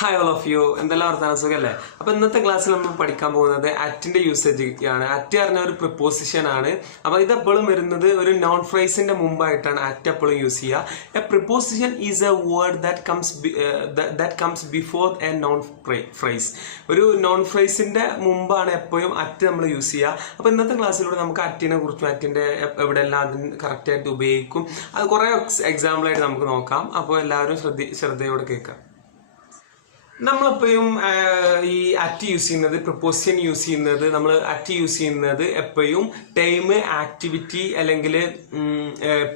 Hi all of you, എന്തെല്ലാം വർത്താനം സുഖല്ലേ? അപ്പോൾ ഇന്നത്തെ ക്ലാസ്സിൽ നമ്മൾ പഠിക്കാൻ പോകുന്നത് അറ്റിന്റെ യൂസേജ് ആണ്. അറ്റ് പറഞ്ഞ ഒരു പ്രിപ്പോസിഷൻ ആണ്. അപ്പോൾ ഇത് എപ്പോഴും വരുന്നത് ഒരു നോൺ ഫ്രേസിന്റെ മുമ്പായിട്ടാണ് അറ്റ് എപ്പോഴും യൂസ് ചെയ്യുക. A preposition is A word that comes before A non phrase. ഒരു നോൺ ഫ്രേസിന്റെ മുമ്പാണ് എപ്പോഴും അറ്റ് നമ്മൾ യൂസ് ചെയ്യുക. അപ്പോൾ ഇന്നത്തെ ക്ലാസ്സിലൂടെ നമുക്ക് അറ്റിനെ കുറിച്ചും അറ്റിന്റെ എവിടെയെല്ലാം അതിന് കറക്റ്റായിട്ട് ഉപയോഗിക്കും അത് കുറേ എക്സാമ്പിളായിട്ട് നമുക്ക് നോക്കാം. അപ്പോൾ എല്ലാവരും ശ്രദ്ധയോടെ കേൾക്കാം. നമ്മളെപ്പോഴും ഈ അറ്റ് യൂസ് ചെയ്യുന്നത് പ്രിപ്പോസിഷൻ യൂസ് ചെയ്യുന്നത് നമ്മൾ അറ്റ് യൂസ് ചെയ്യുന്നത് എപ്പോഴും ടൈം, ആക്ടിവിറ്റി അല്ലെങ്കിൽ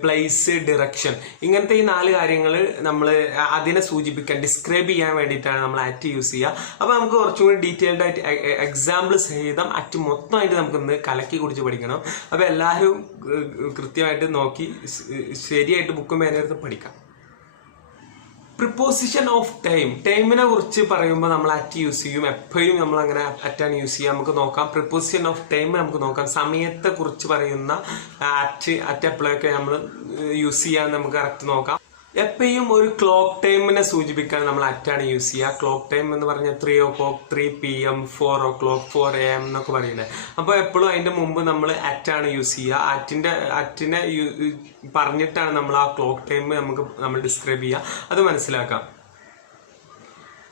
പ്ലേസ്, ഡിറക്ഷൻ ഇങ്ങനത്തെ ഈ 4 കാര്യങ്ങൾ നമ്മൾ അതിനെ സൂചിപ്പിക്കാൻ ഡിസ്ക്രൈബ് ചെയ്യാൻ വേണ്ടിയിട്ടാണ് നമ്മൾ അറ്റ് യൂസ് ചെയ്യുക. അപ്പോൾ നമുക്ക് കുറച്ചും കൂടി ഡീറ്റെയിൽഡ് ആയിട്ട് എക്സാമ്പിൾ സഹിതം അറ്റ് മൊത്തമായിട്ട് നമുക്കൊന്ന് കലക്കി കുടിച്ച് പഠിക്കണം. അപ്പോൾ എല്ലാവരും കൃത്യമായിട്ട് നോക്കി ശരിയായിട്ട് ബുക്കും പേനെടുത്ത് പഠിക്കാം. പ്രിപ്പോസിഷൻ ഓഫ് ടൈമിനെ കുറിച്ച് പറയുമ്പോൾ നമ്മൾ അറ്റ് യൂസ് ചെയ്യും. എപ്പോഴും നമ്മൾ അങ്ങനെ അറ്റാണ് യൂസ് ചെയ്യുക. നമുക്ക് നോക്കാം. പ്രിപ്പോസിഷൻ ഓഫ് ടൈം നമുക്ക് നോക്കാം. സമയത്തെ കുറിച്ച് പറയുന്ന അറ്റ് എപ്പോഴൊക്കെ നമ്മൾ യൂസ് ചെയ്യാൻ നമുക്ക് കറക്റ്റ് നോക്കാം. എപ്പോഴും ഒരു ക്ലോക്ക് ടൈമിനെ സൂചിപ്പിക്കാൻ നമ്മൾ അറ്റാണ് യൂസ് ചെയ്യുക. ക്ലോക്ക് ടൈം എന്ന് പറഞ്ഞാൽ 3 o'clock, 3 PM, 4 o'clock, 4 AM എന്നൊക്കെ പറയുന്നത്. അപ്പോൾ എപ്പോഴും അതിന്റെ മുമ്പ് നമ്മൾ അറ്റാണ് യൂസ് ചെയ്യുക. അറ്റിനെ പറഞ്ഞിട്ടാണ് നമ്മൾ ആ ക്ലോക്ക് ടൈം നമ്മൾ ഡിസ്ക്രൈബ് ചെയ്യുക. അത് മനസ്സിലാക്കാം.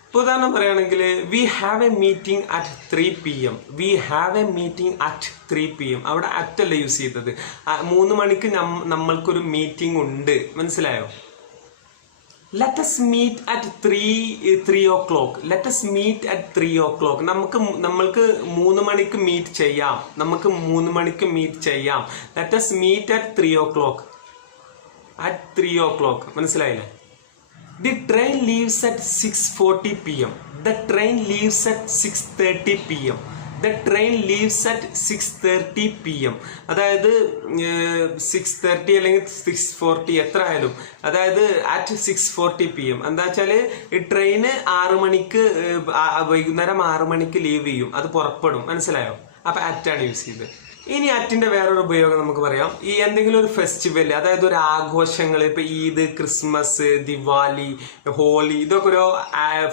ഇപ്പോൾ ഉദാഹരണം പറയുകയാണെങ്കിൽ we have A meeting at 3 PM. We have A meeting at 3 PM. അവിടെ അറ്റല്ല യൂസ് ചെയ്തത്. 3 മണിക്ക് നമ്മൾക്കൊരു മീറ്റിംഗ് ഉണ്ട്. മനസ്സിലായോ? Let us meet at 3 o'clock. Let us meet at 3 o'clock. നമ്മൾക്ക് 3 മണിക്ക് മീറ്റ് ചെയ്യാം. Let us meet at 3 o'clock. At 3 o'clock. മനസ്സിലായില്ലേ? The train leaves at 6:40 PM. The train leaves at 6:30 PM. The train leaves at 6:30 PM. അതായത് 6:30 അല്ലെങ്കിൽ 6:40 എത്ര ആയാലും അതായത് at 6:40 PM എന്താ വെച്ചാൽ ഈ ട്രെയിന് 6 മണിക്ക് വൈകുന്നേരം 6 മണിക്ക് ലീവ് ചെയ്യും. അത് പുറപ്പെടും. മനസ്സിലായോ? അപ്പൊ അറ്റാണ് യൂസ് ചെയ്തത്. ഇനി അറ്റിന്റെ വേറൊരു ഉപയോഗം നമുക്ക് പറയാം. ഈ എന്തെങ്കിലും ഒരു ഫെസ്റ്റിവൽ, അതായത് ഒരു ആഘോഷങ്ങൾ, ഇപ്പൊ ഈദ്, ക്രിസ്മസ്, ദിവാലി, ഹോളി, ഇതൊക്കെ ഒരു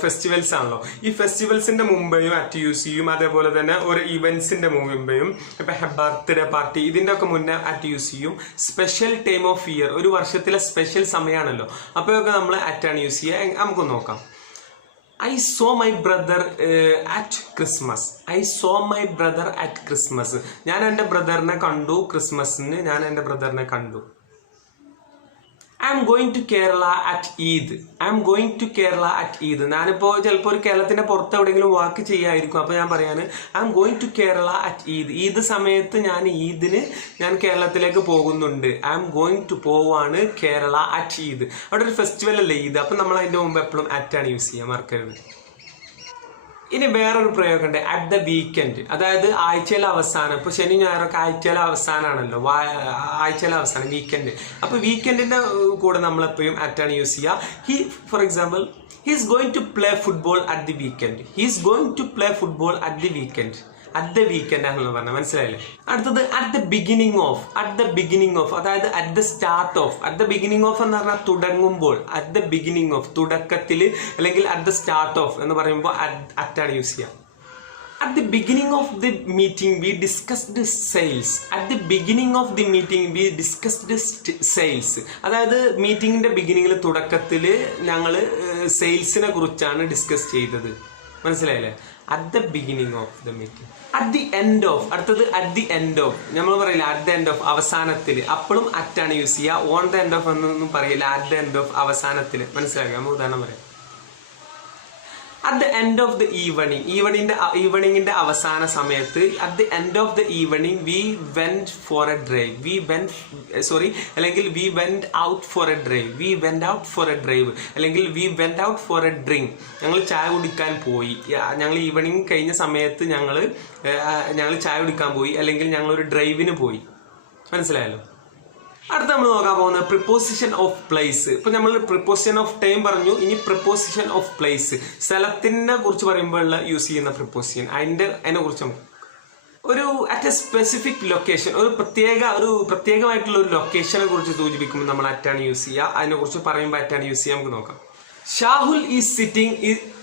ഫെസ്റ്റിവൽസ് ആണല്ലോ. ഈ ഫെസ്റ്റിവൽസിന്റെ മുമ്പേയും അറ്റ് യൂസ് ചെയ്യും. അതേപോലെ തന്നെ ഒരു ഇവന്റ്സിന്റെ മുമ്പേയും ഇപ്പൊ ബർത്ത്ഡേ പാർട്ടി ഇതിന്റെ ഒക്കെ മുന്നേ അറ്റ് യൂസ് ചെയ്യും. സ്പെഷ്യൽ ടൈം ഓഫ് ഇയർ, ഒരു വർഷത്തിലെ സ്പെഷ്യൽ സമയമാണല്ലോ. അപ്പോഴൊക്കെ നമ്മൾ അറ്റാണ് യൂസ് ചെയ്യുക. നമുക്ക് നോക്കാം. I saw my brother at Christmas. I saw my brother at Christmas. ഞാൻ എൻ്റെ ബ്രദറിനെ കണ്ടു. ക്രിസ്മസിന് ഞാൻ എൻ്റെ ബ്രദറിനെ കണ്ടു. I am going to Kerala at Eid. I am going to Kerala at Eid. ഞാനിപ്പോൾ ചിലപ്പോൾ ഒരു കേരളത്തിന്റെ പുറത്ത് എവിടെയെങ്കിലും വാക്ക് ചെയ്യായിരിക്കും. അപ്പോൾ ഞാൻ പറയാണ് I am going to Kerala at Eid. Eid സമയത്ത് ഈദിന് ഞാൻ കേരളത്തിലേക്ക് പോകുന്നുണ്ട്. I am going to പോവാണ് കേരള at Eid. അവിടെ ഒരു ഫെസ്റ്റിവൽ അല്ലേ ഈദ്. അപ്പം നമ്മൾ അതിന്റെ മുമ്പ് എപ്പോഴും അറ്റാണ് യൂസ് ചെയ്യുക. മറക്കരുത്. ഇനി വേറൊരു പ്രയോഗമുണ്ട്, അറ്റ് ദ വീക്കെൻഡ്. അതായത് ആഴ്ചയിലെ അവസാനം. ഇപ്പൊ ശനി ഞായറൊക്കെ ആഴ്ചയിലെ അവസാനമാണല്ലോ, ആഴ്ചയിലെ അവസാനം വീക്കെൻഡ്. അപ്പൊ വീക്കെൻഡിന്റെ കൂടെ നമ്മൾ എപ്പോഴും അറ്റാണ് യൂസ് ചെയ്യുക. For example, he's going to play football at the weekend. He's going to play football at the weekend. At the weekend ആണെന്ന് പറഞ്ഞാൽ മനസ്സിലായില്ലേ? അടുത്തത് അറ്റ് ദ ബിഗിനിങ് ഓഫ്. അതായത് at the start of. At the beginning of എന്ന് പറഞ്ഞാൽ തുടങ്ങുമ്പോൾ. At the beginning of, തുടക്കത്തിൽ, അല്ലെങ്കിൽ അറ്റ് ദ സ്റ്റാർട്ട് ഓഫ് എന്ന് പറയുമ്പോൾ അറ്റാണ് യൂസ് ചെയ്യുക. At the beginning of the meeting we discussed sales. At the beginning of the meeting we discussed sales. അതായത് മീറ്റിംഗിന്റെ ബിഗിനിങ്ങിൽ, തുടക്കത്തിൽ ഞങ്ങൾ സെയിൽസിനെ കുറിച്ചാണ് ഡിസ്കസ് ചെയ്തത്. മനസ്സിലായില്ലേ? At the beginning of the meeting. At the end of. അടുത്തത് അറ്റ് ദി എൻഡ് ഓഫ്. നമ്മൾ പറയില്ല at the end of, അവസാനത്തിൽ. അപ്പോഴും അറ്റാണ് യൂസ് ചെയ്യുക. ഓൺ ദ എൻഡ് ഓഫ് എന്നൊന്നും പറയില്ല. അറ്റ് ദ എൻഡ് ഓഫ്, അവസാനത്തിൽ. മനസ്സിലാക്കുക? നമുക്ക് ഉദാഹരണം പറയാം. At the end of the ഈവനിങ്ങിന്റെ അവസാന സമയത്ത്, at the end of the evening we went for a drive. അല്ലെങ്കിൽ we went out for a drive. അല്ലെങ്കിൽ we went out for a drink. ഞങ്ങൾ ചായ കുടിക്കാൻ പോയി. ഞങ്ങൾ ഈവനിങ് കഴിഞ്ഞ സമയത്ത് ഞങ്ങൾ ചായ കുടിക്കാൻ പോയി, അല്ലെങ്കിൽ ഞങ്ങൾ ഒരു ഡ്രൈവിന് പോയി. മനസ്സിലായല്ലോ? അടുത്ത നമ്മൾ നോക്കാൻ പോകുന്നത് പ്രിപ്പോസിഷൻ ഓഫ് പ്ലേസ്. ഇപ്പൊ നമ്മൾ പ്രിപ്പോസിഷൻ ഓഫ് ടൈം പറഞ്ഞു. ഇനി പ്രിപ്പോസിഷൻ ഓഫ് പ്ലേസ്, സ്ഥലത്തിനെ കുറിച്ച് പറയുമ്പോൾ യൂസ് ചെയ്യുന്ന പ്രിപ്പോസിഷൻ. അതിനെ കുറിച്ച് ഒരു അറ്റ് എ സ്പെസിഫിക് ലൊക്കേഷൻ, ഒരു പ്രത്യേകമായിട്ടുള്ള ഒരു ലൊക്കേഷനെ കുറിച്ച് സൂചിപ്പിക്കുമ്പോൾ നമ്മൾ അറ്റാണ് യൂസ് ചെയ്യുക. അതിനെ കുറിച്ച് പറയുമ്പോൾ അറ്റാണ് യൂസ് ചെയ്യുക. നമുക്ക് നോക്കാം. Shahul is sitting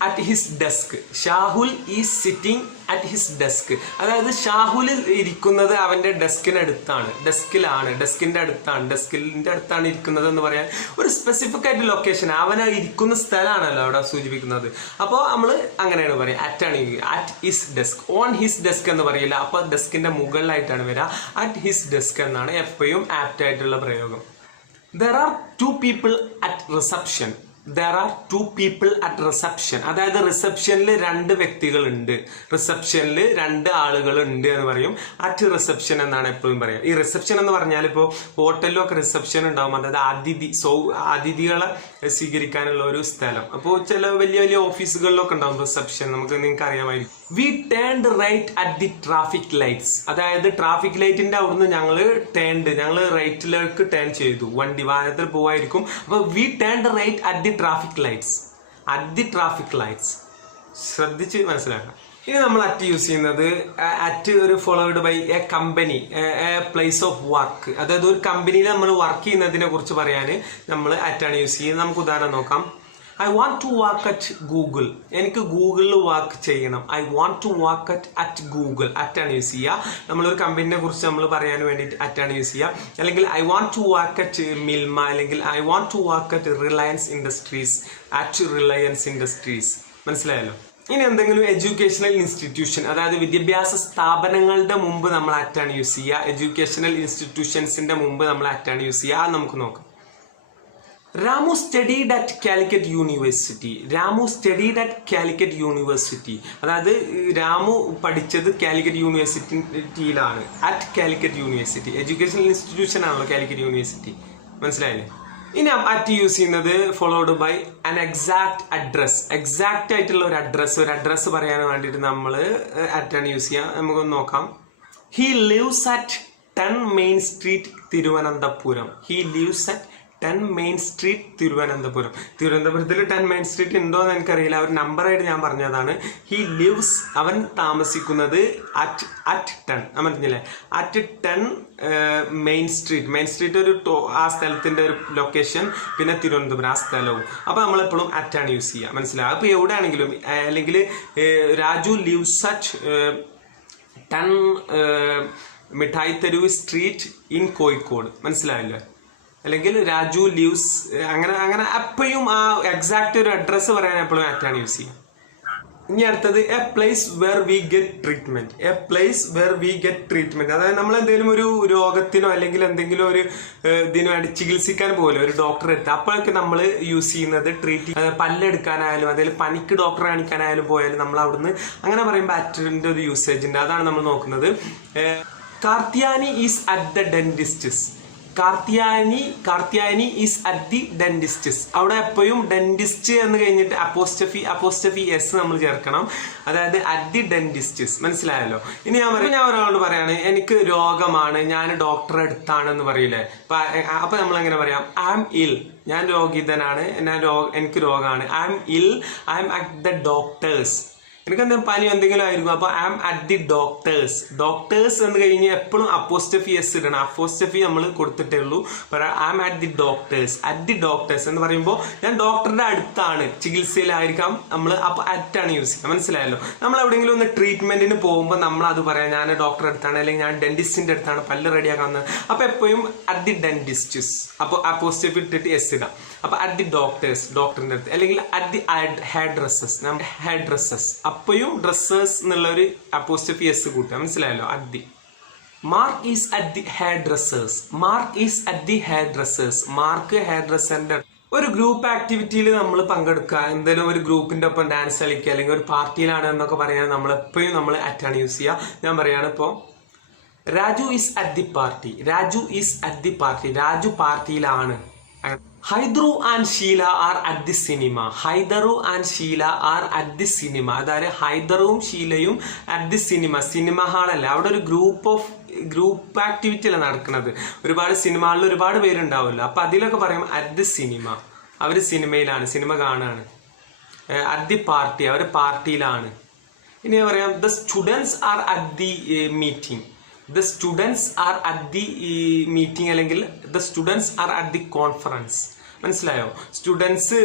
at his desk. Shahul is sitting at his desk. അതായത് ഷാഹുൽ ഇരിക്കുന്നത് അവൻ്റെ ഡെസ്കിനടുത്താണ്, ഡെസ്കിൻ്റെ അടുത്താണ് ഇരിക്കുന്നത് എന്ന് പറയാൻ ഒരു സ്പെസിഫിക് ആയിട്ട് ലൊക്കേഷൻ, അവന് ഇരിക്കുന്ന സ്ഥലമാണല്ലോ അവിടെ സൂചിപ്പിക്കുന്നത്. അപ്പോൾ നമ്മൾ അങ്ങനെയാണ് പറയുക, അറ്റാണ് at his desk. On his desk എന്ന് പറയില്ല, അപ്പോൾ ഡെസ്കിന്റെ മുകളിലായിട്ടാണ് വരിക. അറ്റ് ഹിസ് ഡെസ്ക് എന്നാണ് എപ്പോഴും ആപ്റ്റ് ആയിട്ടുള്ള പ്രയോഗം. There are two people at reception. There are two people at reception. അതായത് റിസപ്ഷനിൽ രണ്ട് വ്യക്തികളുണ്ട്, റിസപ്ഷനിൽ രണ്ട് ആളുകളുണ്ട് എന്ന് പറയും. അറ്റ് റിസപ്ഷൻ എന്നാണ് എപ്പോഴും പറയുക. ഈ റിസപ്ഷൻ എന്ന് പറഞ്ഞാൽ ഇപ്പോൾ ഹോട്ടലിലൊക്കെ റിസപ്ഷൻ ഉണ്ടാവും, അതായത് അതിഥികളെ സ്വീകരിക്കാനുള്ള ഒരു സ്ഥലം. അപ്പോൾ ചില വലിയ വലിയ ഓഫീസുകളിലൊക്കെ ഉണ്ടാവും റിസപ്ഷൻ, നിങ്ങൾക്ക് അറിയാമായിരിക്കും. We turned right at the traffic lights. അതായത് ട്രാഫിക് ലൈറ്റിന്റെ അവിടുന്ന് ഞങ്ങൾ റൈറ്റിലേക്ക് ടേൺ ചെയ്തു, വണ്ടി വാഹനത്തിൽ പോവായിരിക്കും. അപ്പൊ we turned right at the traffic lights. ശ്രദ്ധിച്ച് മനസ്സിലാക്കാം. ഇനി നമ്മൾ അറ്റ് യൂസ് ചെയ്യുന്നത് അറ്റ് ഒരു followed by a company, a place of work. അതായത് ഒരു കമ്പനിയിൽ നമ്മൾ വർക്ക് ചെയ്യുന്നതിനെ കുറിച്ച് പറയാൻ നമ്മൾ അറ്റാണ് യൂസ് ചെയ്യുന്നത്. നമുക്ക് ഉദാഹരണം നോക്കാം. I want to work at Google. എനിക്ക് ഗൂഗിളിൽ വർക്ക് ചെയ്യണം. I want to work at Google. അറ്റാണ് യൂസ് ചെയ്യുക. നമ്മളൊരു കമ്പനിനെ കുറിച്ച് നമ്മൾ പറയാൻ വേണ്ടിയിട്ട് അറ്റാണ് യൂസ് ചെയ്യുക. അല്ലെങ്കിൽ I want to work at Milma, അല്ലെങ്കിൽ I want to work at Reliance industries. At Reliance industries. മനസ്സിലായല്ലോ. ഇനി എന്തെങ്കിലും എഡ്യൂക്കേഷണൽ ഇൻസ്റ്റിറ്റ്യൂഷൻ, അതായത് വിദ്യാഭ്യാസ സ്ഥാപനങ്ങളുടെ മുമ്പ് നമ്മൾ അറ്റാണ് യൂസ് ചെയ്യുക. എഡ്യൂക്കേഷണൽ ഇൻസ്റ്റിറ്റ്യൂഷൻസിന്റെ മുമ്പ് നമ്മൾ അറ്റാണ് യൂസ് ചെയ്യുക. അത് നമുക്ക് നോക്കാം. Ramu studied at Calicut university. അതായത് രാമു പഠിച്ചത് കാലിക്കറ്റ് യൂണിവേഴ്സിറ്റിയിലാണ്. At Calicut university educational institution ആണല്ലോ കാലിക്കറ്റ് യൂണിവേഴ്സിറ്റി. മനസ്സിലായില്ലേ? ഇനി അറ്റ് യൂസ് ചെയ്യുന്നത് followed by an exact address. Exact ആയിട്ടുള്ള ഒരു അഡ്രസ് പറയാൻ വേണ്ടിയിട്ട് നമ്മൾ അറ്റാണ് യൂസ് ചെയ്യുക. നമുക്കൊന്ന് നോക്കാം. He lives at 10 main street Thiruvananthapuram. തിരുവനന്തപുരത്തിൽ 10 മെയിൻ സ്ട്രീറ്റ് ഉണ്ടോ എന്ന് എനിക്കറിയില്ല, ഒരു നമ്പറായിട്ട് ഞാൻ പറഞ്ഞതാണ്. ഹി ലിവ്സ്, അവൻ താമസിക്കുന്നത് അറ്റ് 10, ഞാൻ പറഞ്ഞില്ലേ, അറ്റ് 10 മെയിൻ സ്ട്രീറ്റ് ഒരു ആ സ്ഥലത്തിന്റെ ഒരു ലൊക്കേഷൻ, പിന്നെ തിരുവനന്തപുരം ആ സ്ഥലവും. അപ്പൊ നമ്മളെപ്പോഴും അറ്റാണ് യൂസ് ചെയ്യുക. മനസ്സിലാവും. അപ്പൊ എവിടെ ആണെങ്കിലും, അല്ലെങ്കിൽ രാജു ലിവ്സ് അറ്റ് 10 മിഠായി തെരുവ് സ്ട്രീറ്റ് ഇൻ കോഴിക്കോട്. മനസ്സിലായല്ലോ. അല്ലെങ്കിൽ രാജു ലിവ്സ്, അങ്ങനെ എപ്പോഴും ആ എക്സാക്ട് ഒരു അഡ്രസ്സ് പറയാൻ എപ്പോഴും അറ്റാണ് യൂസ് ചെയ്യുക. ഇനി അടുത്തത് A place were we get treatment. അതായത് നമ്മൾ എന്തെങ്കിലും ഒരു രോഗത്തിനോ അല്ലെങ്കിൽ എന്തെങ്കിലും ഒരു ഇതിനു വേണ്ടി ചികിത്സിക്കാൻ പോലെ ഒരു ഡോക്ടറെ എടുത്ത്, അപ്പോഴൊക്കെ നമ്മൾ യൂസ് ചെയ്യുന്നത് പല്ലെടുക്കാനായാലും അതായത് പനിക്ക് ഡോക്ടറെ കാണിക്കാനായാലും പോയാലും നമ്മൾ അവിടുന്ന് അങ്ങനെ പറയുമ്പോൾ അറ്റിന്റെ ഒരു യൂസേജ് ഉണ്ട്. അതാണ് നമ്മൾ നോക്കുന്നത്. Karthiyani is at the dentists. Karthiyani is at the dentists. അവിടെ എപ്പോഴും ഡെന്റിസ്റ്റ് എന്ന് കഴിഞ്ഞിട്ട് അപ്പോസ്റ്റഫി എസ് നമ്മൾ ചേർക്കണം. അതായത് അറ്റ് ദി ഡെന്റിസ്റ്റ്സ്. മനസ്സിലായല്ലോ. ഇനി ഞാൻ ഒരാളോട് പറയാണ് എനിക്ക് രോഗമാണ്, ഞാൻ ഡോക്ടറെ അടുത്താണെന്ന് പറയില്ലേ. അപ്പൊ നമ്മൾ എങ്ങനെ പറയാം? ഐ ആം ഇൽ, ഞാൻ രോഗിതനാണ്, എനിക്ക് രോഗമാണ്. I am ill, I am at the doctor's. എനിക്ക് എന്തെങ്കിലും പനി എന്തെങ്കിലും ആയിരിക്കും. അപ്പൊ I am at the doctor's എന്ന് കഴിഞ്ഞ് എപ്പോഴും അപ്പോസ്റ്റഫി എസ് ഇടണം. അപ്പോസ്റ്റഫി നമ്മൾ കൊടുത്തിട്ടേ ഉള്ളൂ. I am at the doctor's എന്ന് പറയുമ്പോൾ ഞാൻ ഡോക്ടറുടെ അടുത്താണ്, ചികിത്സയിലായിരിക്കാം നമ്മൾ. അപ്പൊ അറ്റാണ് യൂസ് ചെയ്യുക. മനസ്സിലായല്ലോ. നമ്മൾ എവിടെയെങ്കിലും ഒന്ന് ട്രീറ്റ്മെന്റിന് പോകുമ്പോൾ നമ്മൾ അത് പറയാം, ഞാൻ ഡോക്ടറെ അടുത്താണ്, അല്ലെങ്കിൽ ഞാൻ ഡെന്റിസ്റ്റിന്റെ അടുത്താണ് പല്ല് റെഡിയാക്കാവുന്നത്. അപ്പൊ എപ്പോഴും അറ്റ് ദി ഡെന്റിസ്റ്റ്സ്, അപ്പൊ അപ്പോസ്റ്റഫി ഇട്ടിട്ട് എസ് ഇടാം. അപ്പൊ അറ്റ് ദി ഡോക്ടറിന്റെ അടുത്ത്, അല്ലെങ്കിൽ അറ്റ് ദി ഹെയർ ഡ്രസ്സസ്. അപ്പോഴും ഡ്രസ്സേഴ്സ് എന്നുള്ള ഒരു അപ്പോസ്റ്റഫി എസ് കൂട്ടുക. മനസ്സിലായല്ലോ. At the. Mark is at the hair dressers. Mark hair ഡ്രസ്സറിന്റെ. ഒരു ഗ്രൂപ്പ് ആക്ടിവിറ്റിയിൽ നമ്മൾ പങ്കെടുക്കുക, എന്തെങ്കിലും ഒരു ഗ്രൂപ്പിന്റെ ഒപ്പം ഡാൻസ് കളിക്കുക, അല്ലെങ്കിൽ ഒരു പാർട്ടിയിലാണ് എന്നൊക്കെ പറയാൻ നമ്മൾ എപ്പോഴും നമ്മൾ അറ്റാണ് യൂസ് ചെയ്യുക. ഞാൻ പറയാണ് ഇപ്പോ Raju is at the party. Raju പാർട്ടിയിലാണ്. Haidar and Sheela are at the cinema. അതായത് ഹൈദറും ഷീലയും അറ്റ് ദി സിനിമ ഹാളല്ല, അവിടെ ഒരു ഗ്രൂപ്പ് ആക്ടിവിറ്റി അല്ല നടക്കുന്നത്. ഒരുപാട് സിനിമകളിൽ ഒരുപാട് പേരുണ്ടാവുമല്ലോ. അപ്പൊ അതിലൊക്കെ പറയും അറ്റ് ദി സിനിമ, അവര് സിനിമയിലാണ്, സിനിമ കാണാണ്. അറ്റ് ദി പാർട്ടി, അവര് പാർട്ടിയിലാണ്. ഇനി പറയാം the students are at the meeting. അല്ലെങ്കിൽ the students are at the conference. മനസ്സിലായോ? സ്റ്റുഡൻസ്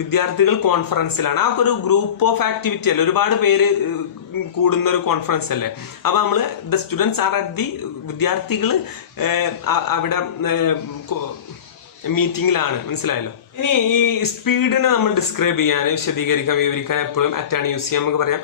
വിദ്യാർത്ഥികൾ കോൺഫറൻസിലാണ്. ആ ഒരു ഗ്രൂപ്പ് ഓഫ് ആക്ടിവിറ്റി അല്ലേ, ഒരുപാട് പേര് കൂടുന്ന ഒരു കോൺഫറൻസ് അല്ലേ. അപ്പൊ നമ്മള് the students are at the, വിദ്യാർത്ഥികൾ അവിടെ മീറ്റിംഗിലാണ്. മനസ്സിലായല്ലോ? ഇനി ഈ സ്പീഡിനെ നമ്മൾ ഡിസ്ക്രൈബ് ചെയ്യാൻ, വിശദീകരിക്കാൻ, വിവരിക്കാൻ എപ്പോഴും അറ്റാണ് യൂസ് ചെയ്യാം. നമുക്ക് പറയാം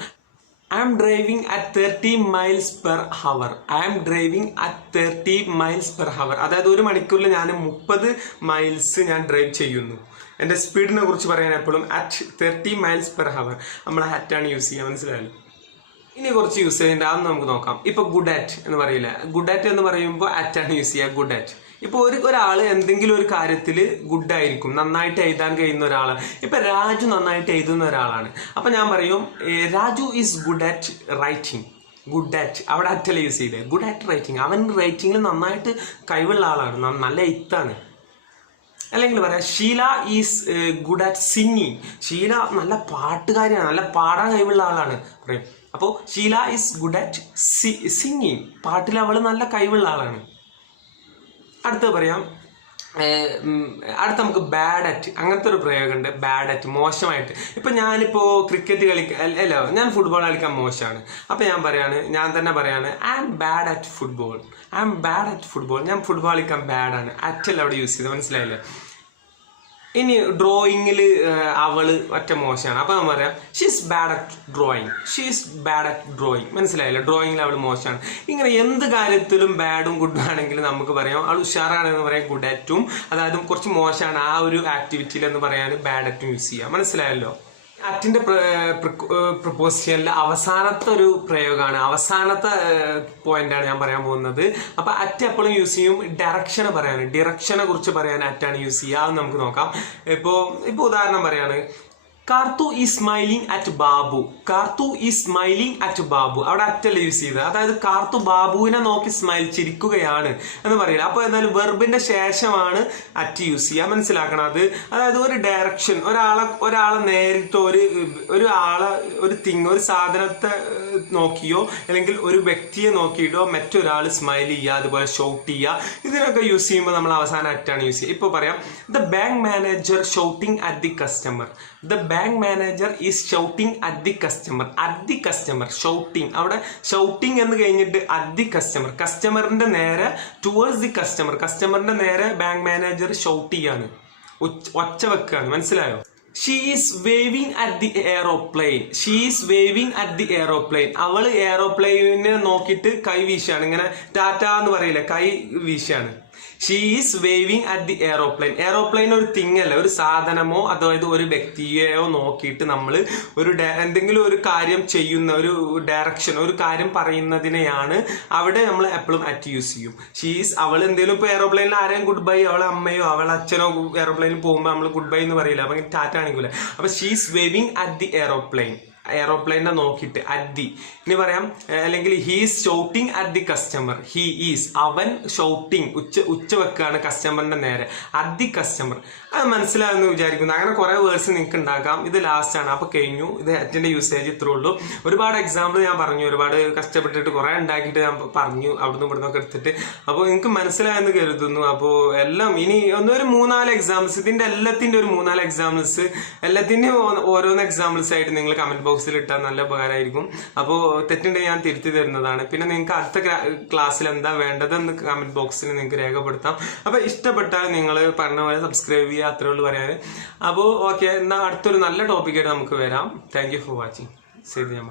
I am driving at 30 miles per hour. I am driving at 30 miles per hour. അതായത് ഒരു മണിക്കൂറിൽ ഞാൻ 30 മൈൽസ് ഞാൻ ഡ്രൈവ് ചെയ്യുന്നു. എൻ്റെ സ്പീഡിനെ കുറിച്ച് പറയാൻ എപ്പോഴും അറ്റ് 30 മൈൽസ് പെർ ഹവർ നമ്മൾ അറ്റാണ് യൂസ് ചെയ്യുക. മനസ്സിലായല്ലോ? ഇനി കുറച്ച് യൂസ് ചെയ്യേണ്ട അതൊന്ന് നമുക്ക് നോക്കാം. ഇപ്പൊ ഗുഡ് അറ്റ് എന്ന് പറയില്ല, ഗുഡ് അറ്റ് എന്ന് പറയുമ്പോൾ അറ്റാണ് യൂസ് ചെയ്യുക. Good at. ഇപ്പൊ ഒരാള് എന്തെങ്കിലും ഒരു കാര്യത്തിൽ ഗുഡ് ആയിരിക്കും, നന്നായിട്ട് എഴുതാൻ കഴിയുന്ന ഒരാള്. ഇപ്പൊ രാജു നന്നായിട്ട് എഴുതുന്ന ഒരാളാണ്. അപ്പൊ ഞാൻ പറയും Raju is good at writing. Good at, അവിടെ അറ്റല്ല യൂസ് ചെയ്തേ, ഗുഡ് അറ്റ് റൈറ്റിംഗ്. അവൻ റൈറ്റിംഗിൽ നന്നായിട്ട് കഴിവുള്ള ആളാണ്, നല്ല എഴുത്താണ്. അല്ലെങ്കിൽ പറയാം Sheela is good at singing. Sheela നല്ല പാട്ടുകാരിയാണ്, നല്ല പാടാൻ കഴിവുള്ള ആളാണ് പറയും. അപ്പോൾ Sheela is good at singing. പാട്ടിൽ അവൾ നല്ല കഴിവുള്ള ആളാണ്. അടുത്ത പറയാം, അടുത്ത നമുക്ക് ബാഡ് അറ്റ്, അങ്ങനത്തെ ഒരു പ്രയോഗമുണ്ട്. ബാഡ് അറ്റ്, മോശമായിട്ട്. ഇപ്പൊ ഞാനിപ്പോ ക്രിക്കറ്റ് അല്ല, ഞാൻ ഫുട്ബോൾ കളിക്കാൻ മോശമാണ്. അപ്പൊ ഞാൻ തന്നെ പറയാണ് I am bad at football. I am bad at football. ഞാൻ ഫുട്ബോൾ കളിക്കാൻ ബാഡാണ്. അറ്റല്ല അവിടെ യൂസ് ചെയ്ത്. മനസ്സിലായില്ലേ? ഇനി ഡ്രോയിങ്ങിൽ അവള് ഒറ്റ മോശമാണ്. അപ്പൊ നമ്മൾ പറയാം she's bad at drawing. She's bad at drawing. മനസ്സിലായില്ലേ? ഡ്രോയിങ്ങിൽ അവൾ മോശമാണ്. ഇങ്ങനെ എന്ത് കാര്യത്തിലും ബാഡും ഗുഡും ആണെങ്കിലും നമുക്ക് പറയാം അവൾ ഉഷാറാണെന്ന് പറയാം ഗുഡ് അറ്റും. അതായത് കുറച്ച് മോശമാണ് ആ ഒരു ആക്ടിവിറ്റിയിൽ എന്ന് പറയാൻ ബാഡ് അറ്റും യൂസ് ചെയ്യാം. മനസ്സിലായല്ലോ? അറ്റിന്റെ പ്രൊപ്പോസിഷനിലെ അവസാനത്തെ ഒരു പ്രയോഗമാണ്, അവസാനത്തെ പോയിന്റാണ് ഞാൻ പറയാൻ പോകുന്നത്. അപ്പൊ അറ്റ് എപ്പോഴും യൂസ് ചെയ്യും ഡയറക്ഷനെ പറയാൻ, ഡിറക്ഷനെ കുറിച്ച് പറയാൻ അറ്റാണ് യൂസ് ചെയ്യുക. അത് നമുക്ക് നോക്കാം. ഇപ്പൊ ഉദാഹരണം പറയാണ് Karthu is smiling at Babu. Karthu is smiling at Babu. അവിടെ അറ്റല്ല യൂസ് ചെയ്തത്. അതായത് കാർത്തു ബാബുവിനെ നോക്കി സ്മൈൽ, ചിരിക്കുകയാണ് എന്ന് പറയില്ല. അപ്പൊ എന്തായാലും വെർബിന്റെ ശേഷമാണ് അറ്റ് യൂസ് ചെയ്യുക. മനസ്സിലാക്കണം അത്. അതായത് ഒരു ഡയറക്ഷൻ, ഒരാളെ നേരിട്ട് ഒരു തിങ്, ഒരു സാധനത്തെ നോക്കിയോ അല്ലെങ്കിൽ ഒരു വ്യക്തിയെ നോക്കിയിട്ടോ മറ്റൊരാൾ സ്മൈൽ ചെയ്യുക, അതുപോലെ ഷൗട്ട് ചെയ്യുക, ഇതിനൊക്കെ യൂസ് ചെയ്യുമ്പോൾ നമ്മൾ അവസാനം അറ്റാണ് യൂസ് ചെയ്യുക. ഇപ്പൊ പറയാം the bank manager shouting at the customer. The bank manager is shouting at the customer. At the customer, shouting. അവിടെ shouting എന്ന് കഴിഞ്ഞിട്ട് at the customer. കസ്റ്റമറിന്റെ നേരെ towards the customer. കസ്റ്റമറിന്റെ നേരെ ബാങ്ക് മാനേജർ ഷൗട്ട് ചെയ്യാണ്, ഒച്ച വെക്കാണ്. മനസ്സിലായോ? She is waving at the aeroplane. She is waving at the aeroplane. അവള് എയറോപ്ലെയിനെ നോക്കിയിട്ട് കൈ വീശാണ്. ഇങ്ങനെ ടാറ്റ എന്ന് പറയില്ല, കൈ വീശാണ്. She is waving at the aeroplane. Aeroplane ഒരു തിങ് അല്ല, ഒരു സാധനമോ അതായത് ഒരു വ്യക്തിയെയോ നോക്കിയിട്ട് നമ്മൾ എന്തെങ്കിലും ഒരു കാര്യം ചെയ്യുന്ന, ഒരു ഡയറക്ഷൻ, ഒരു കാര്യം പറയുന്നതിനെയാണ് അവിടെ നമ്മൾ എപ്പോഴും അറ്റ് യൂസ് ചെയ്യും. ഷീസ്, അവൾ എന്തെങ്കിലും ഇപ്പൊ എയറോപ്ലെയിനിൽ ആരെയും ഗുഡ് ബൈ, അവളെ അമ്മയോ അവളെ അച്ഛനോ എയറോപ്ലെയിനിൽ പോകുമ്പോൾ നമ്മൾ ഗുഡ് ബൈ എന്ന് പറയില്ല, അപ്പൊ ടാറ്റ ആണെങ്കിലേ. അപ്പൊ she's waving at the aeroplane. എയറോപ്ലെയിനെ നോക്കിയിട്ട് അറ്റ് ദി. ഇനി പറയാം, അല്ലെങ്കിൽ he's shouting at the customer. He is, അവൻ ഷൗട്ടിങ്, ഉച്ച വെക്കാണ് കസ്റ്റമറിന്റെ നേരെ. At the customer. അത് മനസ്സിലായെന്ന് വിചാരിക്കുന്നു. അങ്ങനെ കുറെ വേർഡ്സ് നിങ്ങൾക്ക് ഉണ്ടാക്കാം. ഇത് ലാസ്റ്റ് ആണ്. അപ്പൊ കഴിഞ്ഞു. ഇത് അറ്റിന്റെ യൂസേജ് ഇത്രേ ഉള്ളൂ. ഒരുപാട് എക്സാമ്പിൾ ഞാൻ പറഞ്ഞു, ഒരുപാട് കഷ്ടപ്പെട്ടിട്ട് കുറെ ഉണ്ടാക്കിയിട്ട് ഞാൻ പറഞ്ഞു, അവിടുന്ന് ഇവിടുന്നൊക്കെ എടുത്തിട്ട്. അപ്പോൾ നിങ്ങൾക്ക് മനസ്സിലായെന്ന് കരുതുന്നു. അപ്പോൾ എല്ലാം ഇനി ഒരു 3-4 എക്സാമ്പിൾസ്, ഇതിന്റെ എല്ലാത്തിന്റെ ഒരു 3-4 എക്സാമ്പിൾസ്, എല്ലാത്തിന്റെയും ഓരോന്ന് എക്സാമ്പിൾസ് ആയിട്ട് നിങ്ങൾ കമന്റ് ബോക്സിൽ ഇട്ടാൽ നല്ല ഉപകാരമായിരിക്കും. അപ്പോൾ തെറ്റുണ്ടെങ്കിൽ ഞാൻ തിരുത്തി തരുന്നതാണ്. പിന്നെ നിങ്ങൾക്ക് അടുത്ത ക്ലാസ്സിൽ എന്താ വേണ്ടതെന്ന് കമന്റ് ബോക്സിൽ നിങ്ങൾക്ക് രേഖപ്പെടുത്താം. അപ്പൊ ഇഷ്ടപ്പെട്ടാൽ നിങ്ങൾ പറഞ്ഞ പോലെ സബ്സ്ക്രൈബ് ചെയ്യുക. അത്രേ ഉള്ളൂ പറയാൻ. അപ്പോൾ ഓക്കെ, എന്നാൽ അടുത്തൊരു നല്ല ടോപ്പിക്കായിട്ട് നമുക്ക് വരാം. Thank you for watching. ശരി, ഞാൻ